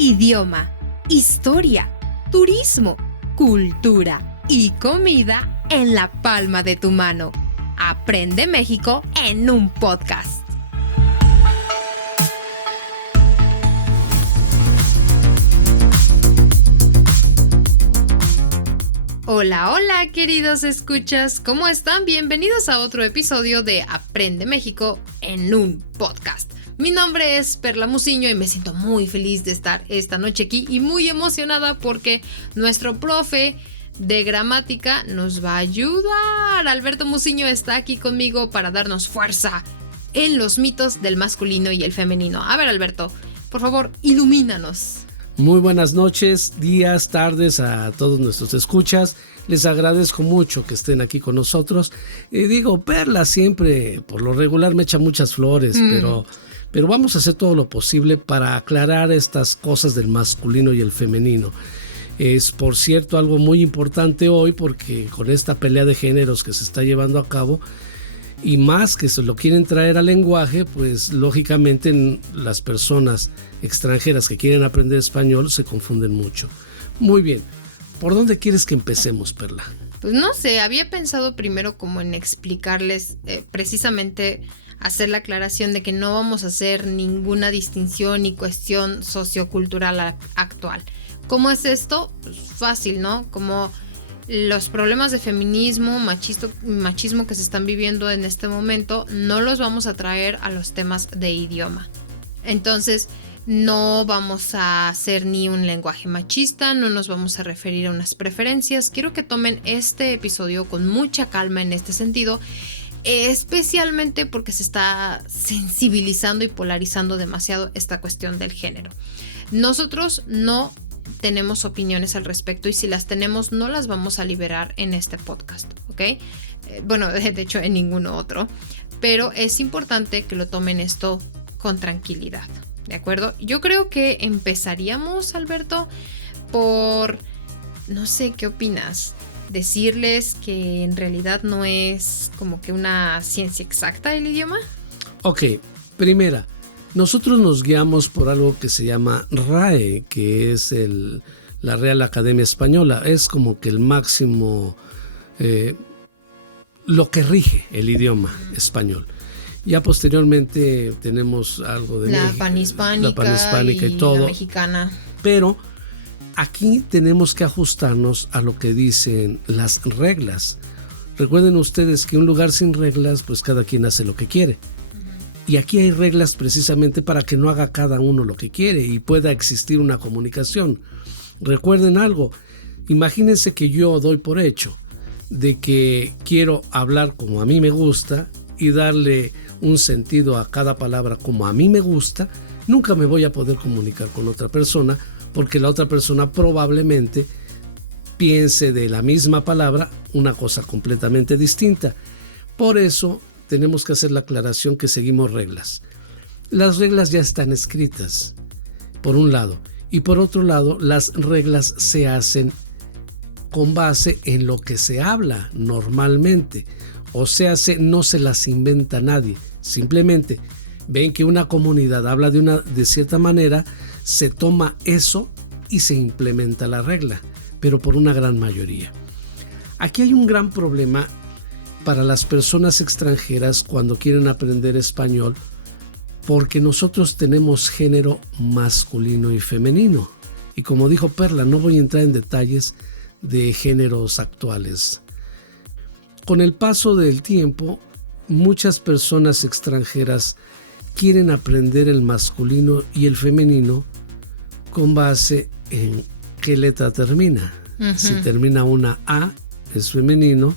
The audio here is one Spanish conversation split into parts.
idioma, historia, turismo, cultura y comida en la palma de tu mano. Aprende México en un podcast. Hola, hola queridos escuchas, ¿cómo están? Bienvenidos a otro episodio de Aprende México en un podcast. Mi nombre es Perla Muciño y me siento muy feliz de estar esta noche aquí y muy emocionada porque nuestro profe de gramática nos va a ayudar. Alberto Muciño está aquí conmigo para darnos fuerza en los mitos del masculino y el femenino. A ver, Alberto, por favor, ilumínanos. Muy buenas noches, días, tardes a todos nuestros escuchas. Les agradezco mucho que estén aquí con nosotros. Perla siempre, por lo regular, me echa muchas flores, pero vamos a hacer todo lo posible para aclarar estas cosas del masculino y el femenino. Es, por cierto, algo muy importante hoy porque con esta pelea de géneros que se está llevando a cabo y más que se lo quieren traer al lenguaje, pues lógicamente las personas extranjeras que quieren aprender español se confunden mucho. Muy bien, ¿por dónde quieres que empecemos, Perla? Pues no sé, había pensado primero como en explicarles precisamente hacer la aclaración de que no vamos a hacer ninguna distinción ni cuestión sociocultural actual. ¿Cómo es esto? Pues fácil, ¿no? Como los problemas de feminismo, machismo que se están viviendo en este momento, no los vamos a traer a los temas de idioma. Entonces, no vamos a hacer ni un lenguaje machista, no nos vamos a referir a unas preferencias. Quiero que tomen este episodio con mucha calma en este sentido, especialmente porque se está sensibilizando y polarizando demasiado esta cuestión del género. Nosotros no tenemos opiniones al respecto y si las tenemos no las vamos a liberar en este podcast, ¿ok? Bueno, de hecho en ninguno otro, pero es importante que lo tomen esto con tranquilidad, ¿de acuerdo? Yo creo que empezaríamos, Alberto, por, no sé, ¿qué opinas? Decirles que en realidad no es como que una ciencia exacta el idioma. Ok, primera, nosotros nos guiamos por algo que se llama RAE, que es la Real Academia Española. Es como que el máximo, lo que rige el idioma español. Ya posteriormente tenemos algo de la México, panhispánica y todo, la mexicana. Pero aquí tenemos que ajustarnos a lo que dicen las reglas. Recuerden ustedes que un lugar sin reglas, pues cada quien hace lo que quiere. Y aquí hay reglas precisamente para que no haga cada uno lo que quiere y pueda existir una comunicación. Recuerden algo, imagínense que yo doy por hecho de que quiero hablar como a mí me gusta y darle un sentido a cada palabra como a mí me gusta, nunca me voy a poder comunicar con otra persona porque la otra persona probablemente piense de la misma palabra una cosa completamente distinta. Por eso tenemos que hacer la aclaración que seguimos reglas. Las reglas ya están escritas, por un lado, y por otro lado, las reglas se hacen con base en lo que se habla normalmente. O sea, no se las inventa nadie. Simplemente ven que una comunidad habla de cierta manera, se toma eso y se implementa la regla, pero por una gran mayoría. Aquí hay un gran problema para las personas extranjeras cuando quieren aprender español, porque nosotros tenemos género masculino y femenino. Y como dijo Perla, no voy a entrar en detalles de géneros actuales. Con el paso del tiempo, muchas personas extranjeras quieren aprender el masculino y el femenino con base en qué letra termina. Uh-huh. Si termina una A, es femenino.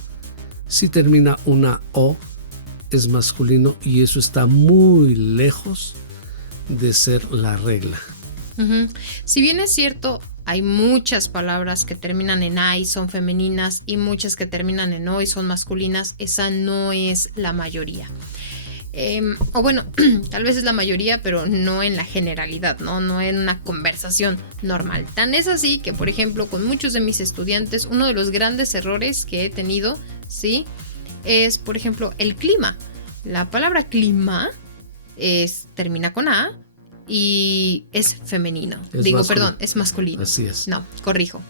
Si termina una O, es masculino, y eso está muy lejos de ser la regla. Uh-huh. Si bien es cierto, hay muchas palabras que terminan en A y son femeninas y muchas que terminan en O y son masculinas, esa no es la mayoría. O bueno, tal vez es la mayoría, pero no en la generalidad, no en una conversación normal. Tan es así que, por ejemplo, con muchos de mis estudiantes, uno de los grandes errores que he tenido, ¿sí?, es, por ejemplo, el clima. La palabra clima termina con A, y es femenino. Es masculino. Así es. No, corrijo.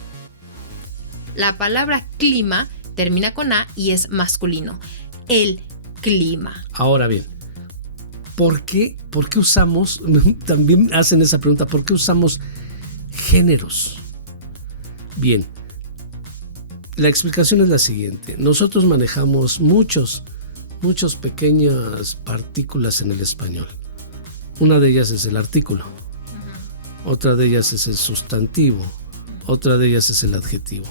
La palabra clima termina con A y es masculino. El clima. Ahora bien, ¿por qué usamos, también hacen esa pregunta, ¿por qué usamos géneros? Bien, la explicación es la siguiente. Nosotros manejamos muchas pequeñas partículas en el español. Una de ellas es el artículo, otra de ellas es el sustantivo, otra de ellas es el adjetivo.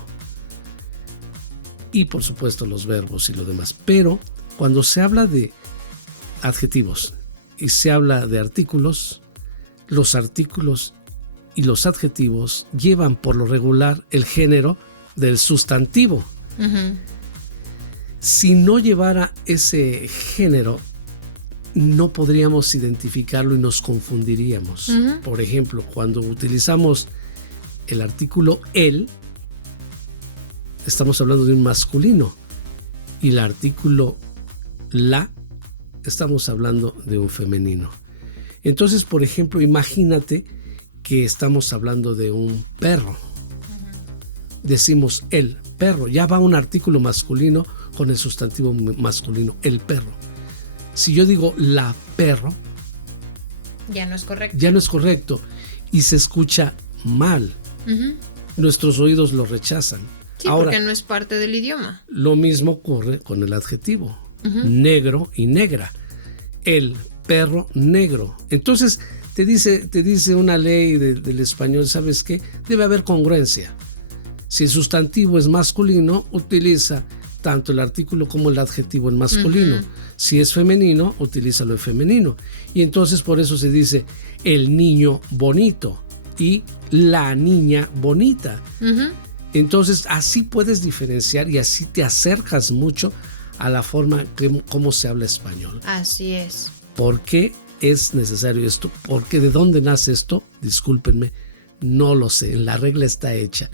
Y por supuesto los verbos y lo demás. Pero cuando se habla de adjetivos y se habla de artículos, los artículos y los adjetivos llevan por lo regular el género del sustantivo. Uh-huh. Si no llevara ese género, no podríamos identificarlo y nos confundiríamos. Uh-huh. Por ejemplo, cuando utilizamos el artículo el, estamos hablando de un masculino, y el artículo la, estamos hablando de un femenino. Entonces, por ejemplo, imagínate que estamos hablando de un perro. Decimos el perro, ya va un artículo masculino con el sustantivo masculino, el perro. Si yo digo la perro, ya no es correcto. Ya no es correcto y se escucha mal. Uh-huh. Nuestros oídos lo rechazan. Sí, ahora, porque no es parte del idioma. Lo mismo ocurre con el adjetivo, uh-huh. Negro y negra. El perro negro. Entonces te dice una ley del español, ¿sabes qué? Debe haber congruencia. Si el sustantivo es masculino, utiliza tanto el artículo como el adjetivo en masculino. Uh-huh. Si es femenino, utilízalo en femenino. Y entonces por eso se dice el niño bonito y la niña bonita. Uh-huh. Entonces así puedes diferenciar y así te acercas mucho a la forma como se habla español. Así es. ¿Por qué es necesario esto? ¿Por qué? ¿De dónde nace esto? Discúlpenme, no lo sé. La regla está hecha.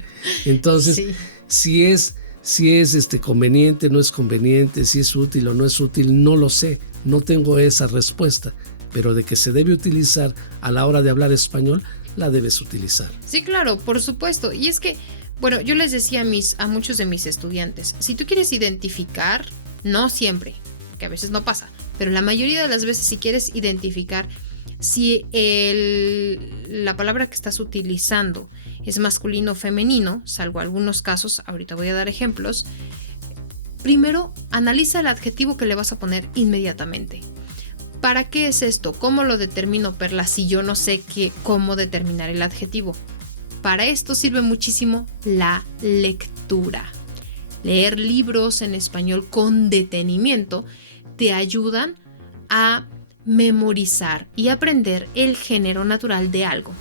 Entonces, sí. si es conveniente, no es conveniente, si es útil o no es útil, no lo sé. No tengo esa respuesta. Pero de que se debe utilizar a la hora de hablar español, la debes utilizar. Sí, claro, por supuesto. Y es que, bueno, yo les decía a muchos de mis estudiantes, si tú quieres identificar, no siempre, que a veces no pasa, pero la mayoría de las veces si quieres identificar si la palabra que estás utilizando es masculino o femenino, salvo algunos casos, ahorita voy a dar ejemplos, primero analiza el adjetivo que le vas a poner inmediatamente. ¿Para qué es esto? ¿Cómo lo determino, Perla, si yo no sé cómo determinar el adjetivo? Para esto sirve muchísimo la lectura. Leer libros en español con detenimiento te ayudan a memorizar y aprender el género natural de algo,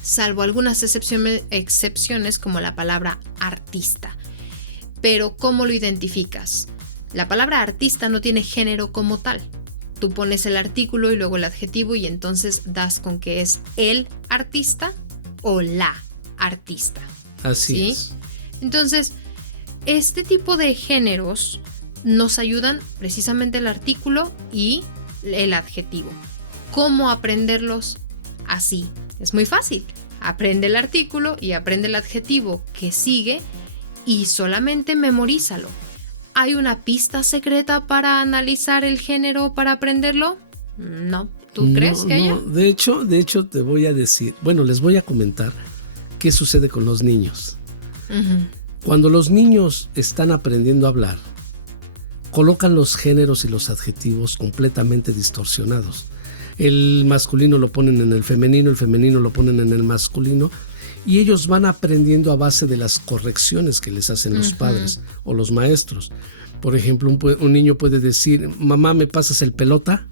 salvo algunas excepciones como la palabra artista. Pero ¿cómo lo identificas? La palabra artista no tiene género como tal. Tú pones el artículo y luego el adjetivo y entonces das con que es el artista o la artista. Así es. Entonces, este tipo de géneros nos ayudan precisamente el artículo y el adjetivo. ¿Cómo aprenderlos? Así. Es muy fácil. Aprende el artículo y aprende el adjetivo que sigue y solamente memorízalo. ¿Hay una pista secreta para analizar el género, para aprenderlo? No. ¿Tú crees que haya? No. De hecho, te voy a decir, les voy a comentar qué sucede con los niños. Uh-huh. Cuando los niños están aprendiendo a hablar, colocan los géneros y los adjetivos completamente distorsionados. El masculino lo ponen en el femenino lo ponen en el masculino, y ellos van aprendiendo a base de las correcciones que les hacen los padres o los maestros. Por ejemplo, un niño puede decir, mamá, ¿me pasas el pelota?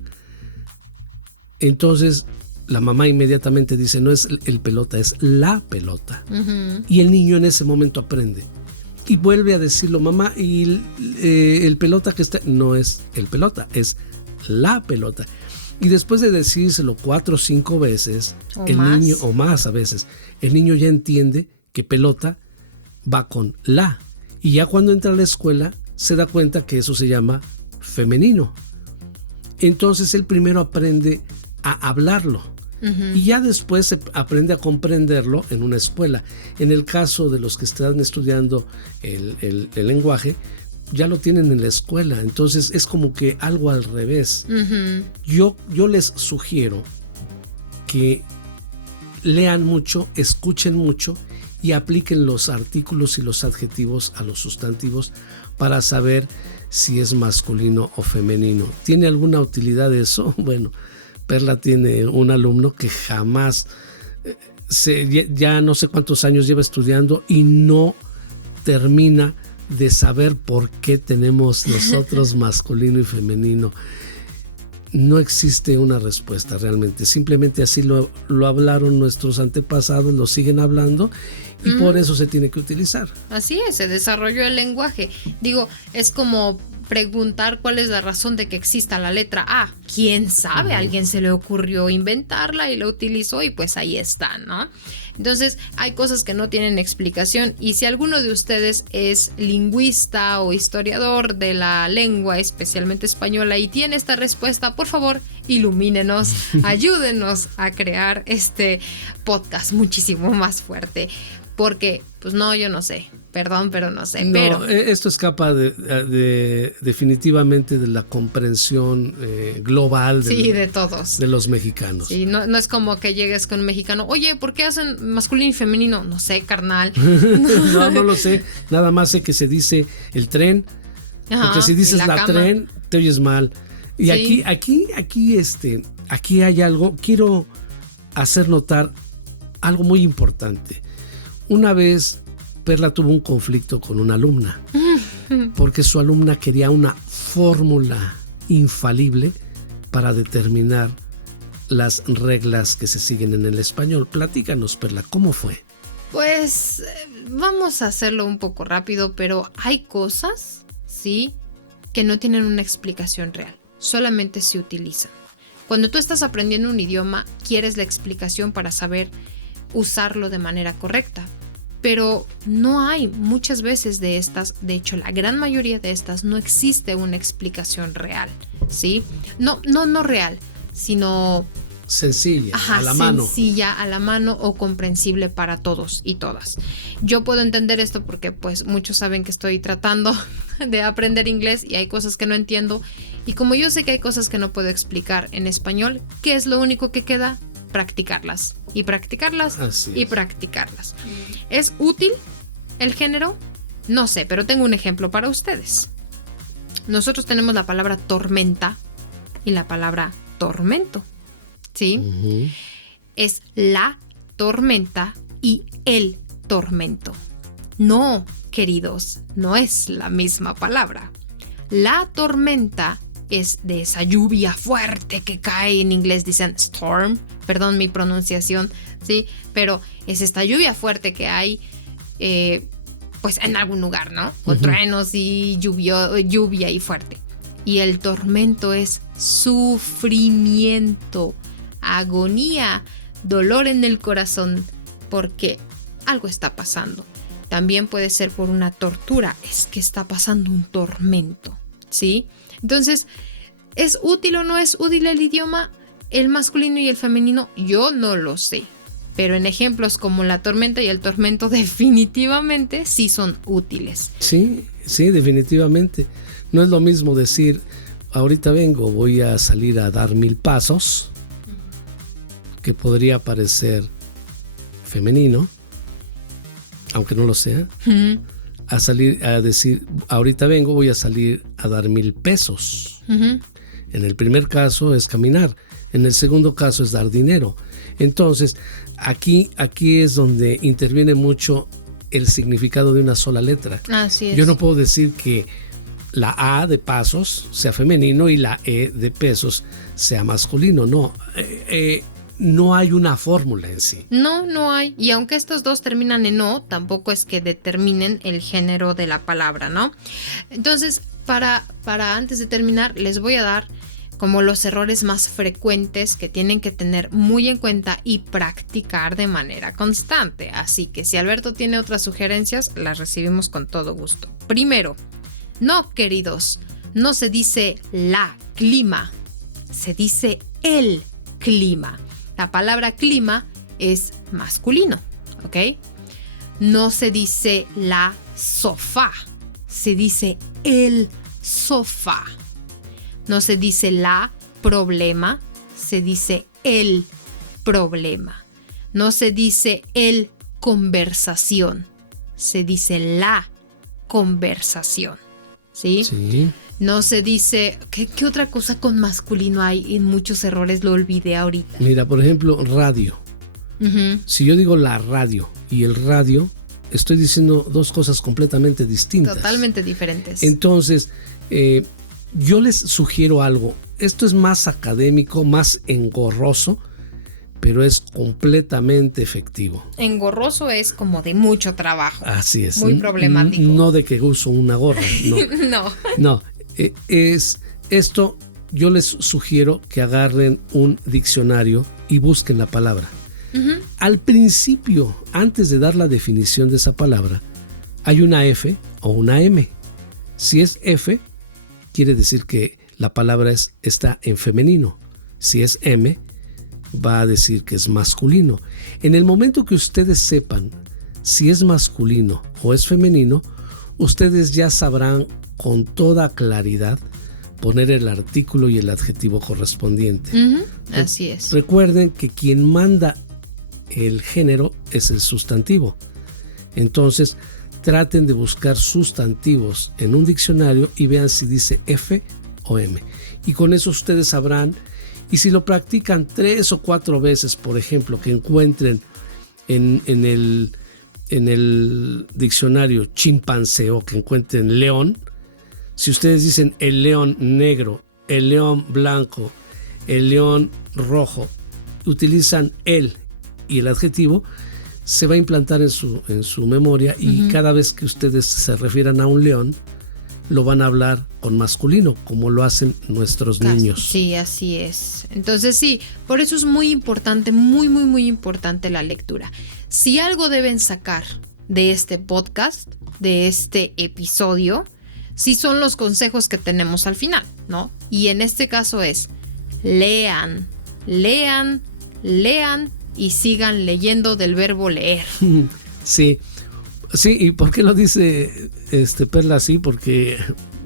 Entonces la mamá inmediatamente dice, no es el pelota, es la pelota. Uh-huh. Y el niño en ese momento aprende. Y vuelve a decirlo, mamá, y el pelota que está, no es el pelota, es la pelota. Y después de decírselo 4 o 5 veces, niño, o más a veces, el niño ya entiende que pelota va con la. Y ya cuando entra a la escuela, se da cuenta que eso se llama femenino. Entonces él primero aprende a hablarlo. Y ya después se aprende a comprenderlo en una escuela. En el caso de los que están estudiando el lenguaje, ya lo tienen en la escuela. Entonces es como que algo al revés. Yo les sugiero que lean mucho, escuchen mucho y apliquen los artículos y los adjetivos a los sustantivos para saber si es masculino o femenino. ¿Tiene alguna utilidad eso? Bueno, Perla tiene un alumno que jamás, ya no sé cuántos años lleva estudiando y no termina de saber por qué tenemos nosotros masculino y femenino. No existe una respuesta realmente, simplemente así lo hablaron nuestros antepasados, lo siguen hablando y por eso se tiene que utilizar. Así es, se desarrolló el lenguaje. Digo, es como preguntar cuál es la razón de que exista la letra A. ¿Quién sabe? Alguien se le ocurrió inventarla y la utilizó y pues ahí está, ¿no? Entonces hay cosas que no tienen explicación y si alguno de ustedes es lingüista o historiador de la lengua, especialmente española, y tiene esta respuesta, por favor, ilumínenos, ayúdenos a crear este podcast muchísimo más fuerte. Porque, pues no, yo no sé. Perdón, pero no sé. No, esto escapa definitivamente de la comprensión global de todos. De los mexicanos. Sí, no es como que llegues con un mexicano, oye, ¿por qué hacen masculino y femenino? No sé, carnal. no lo sé. Nada más sé que se dice el tren. Ajá, porque si dices la tren, te oyes mal. Y sí. Aquí hay algo. Quiero hacer notar algo muy importante. Una vez Perla tuvo un conflicto con una alumna porque su alumna quería una fórmula infalible para determinar las reglas que se siguen en el español. Platícanos, Perla, ¿cómo fue? Pues vamos a hacerlo un poco rápido, pero hay cosas, sí, que no tienen una explicación real, solamente se utilizan. Cuando tú estás aprendiendo un idioma, quieres la explicación para saber usarlo de manera correcta. Pero no hay muchas veces de estas, de hecho la gran mayoría de estas no existe una explicación real, ¿sí? No real, sino sencilla, a la mano. Sencilla, a la mano o comprensible para todos y todas. Yo puedo entender esto porque pues muchos saben que estoy tratando de aprender inglés y hay cosas que no entiendo. Y como yo sé que hay cosas que no puedo explicar en español, ¿qué es lo único que queda? Practicarlas y practicarlas y practicarlas. ¿Es útil el género? No sé, pero tengo un ejemplo para ustedes. Nosotros tenemos la palabra tormenta y la palabra tormento, ¿sí? Es la tormenta y el tormento. No, queridos, no es la misma palabra. La tormenta es de esa lluvia fuerte que cae, en inglés dicen storm, perdón mi pronunciación, sí, pero es esta lluvia fuerte que hay pues en algún lugar, ¿no? Con truenos y lluvia y fuerte. Y el tormento es sufrimiento, agonía, dolor en el corazón, porque algo está pasando. También puede ser por una tortura, es que está pasando un tormento, ¿sí? Entonces, ¿es útil o no es útil el idioma? El masculino y el femenino, yo no lo sé. Pero en ejemplos como la tormenta y el tormento definitivamente sí son útiles. Sí, definitivamente. No es lo mismo decir, ahorita vengo, voy a salir a dar 1000 pasos, que podría parecer femenino, aunque no lo sea. A salir a decir, ahorita vengo, voy a salir a dar 1000 pesos. En el primer caso es caminar, en el segundo caso es dar dinero. Entonces, aquí es donde interviene mucho el significado de una sola letra. Así es. Yo no puedo decir que la A de pasos sea femenino y la E de pesos sea masculino. No, no hay una fórmula en sí. No hay. Y aunque estos dos terminan en O, tampoco es que determinen el género de la palabra, ¿no? Entonces, para antes de terminar, les voy a dar como los errores más frecuentes que tienen que tener muy en cuenta y practicar de manera constante. Así que si Alberto tiene otras sugerencias, las recibimos con todo gusto. Primero, no, queridos, no se dice la clima, se dice el clima. La palabra clima es masculino, ¿ok? No se dice la sofá, se dice el sofá. No se dice la problema, se dice el problema. No se dice el conversación, se dice la conversación. ¿Sí? Sí. No se dice... ¿Qué otra cosa con masculino hay? En muchos errores lo olvidé ahorita. Mira, por ejemplo, radio. Si yo digo la radio y el radio, estoy diciendo dos cosas completamente distintas. Totalmente diferentes. Entonces, yo les sugiero algo. Esto es más académico, más engorroso, pero es completamente efectivo. Engorroso es como de mucho trabajo. Así es. Muy problemático. No de que uso una gorra. No. No. Esto yo les sugiero que agarren un diccionario y busquen la palabra. Al principio, antes de dar la definición de esa palabra, hay una F o una M. Si es F, quiere decir que la palabra está en femenino. Si es M, va a decir que es masculino. En el momento que ustedes sepan si es masculino o es femenino, ustedes ya sabrán con toda claridad poner el artículo y el adjetivo correspondiente. Así es. Recuerden que quien manda el género es el sustantivo. Entonces, traten de buscar sustantivos en un diccionario y vean si dice F o M. Y con eso ustedes sabrán. Y si lo practican 3 o 4 veces, por ejemplo, que encuentren en el diccionario chimpancé o que encuentren león, si ustedes dicen el león negro, el león blanco, el león rojo, utilizan el y el adjetivo, se va a implantar en su memoria y cada vez que ustedes se refieran a un león, lo van a hablar con masculino, como lo hacen nuestros niños. Sí, así es. Entonces sí, por eso es muy importante, muy importante la lectura. Si algo deben sacar de este podcast, de este episodio, sí son los consejos que tenemos al final, ¿no? Y en este caso es lean y sigan leyendo del verbo leer. Sí, ¿y por qué lo dice Perla así? Porque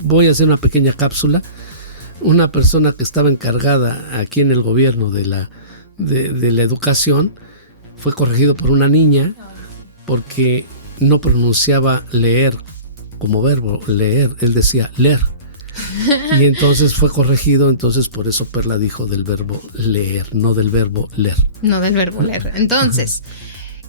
voy a hacer una pequeña cápsula. Una persona que estaba encargada aquí en el gobierno de la educación fue corregido por una niña porque no pronunciaba leer como verbo, leer. Él decía leer. Y entonces fue corregido, entonces por eso Perla dijo del verbo leer, no del verbo leer. No del verbo leer. Entonces,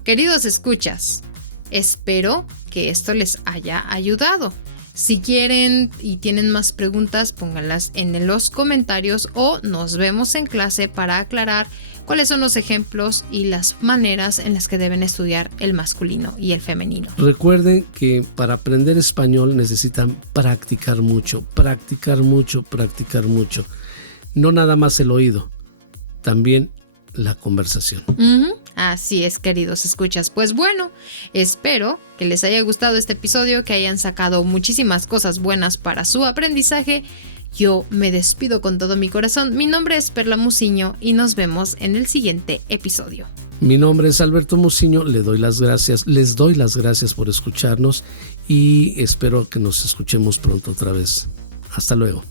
queridos escuchas, espero que esto les haya ayudado. Si quieren y tienen más preguntas, pónganlas en los comentarios o nos vemos en clase para aclarar cuáles son los ejemplos y las maneras en las que deben estudiar el masculino y el femenino. Recuerden que para aprender español necesitan practicar mucho. No nada más el oído, también la conversación. Así es, queridos escuchas. Pues bueno, espero que les haya gustado este episodio, que hayan sacado muchísimas cosas buenas para su aprendizaje. Yo me despido con todo mi corazón. Mi nombre es Perla Muciño y nos vemos en el siguiente episodio. Mi nombre es Alberto Muciño. Les doy las gracias por escucharnos y espero que nos escuchemos pronto otra vez. Hasta luego.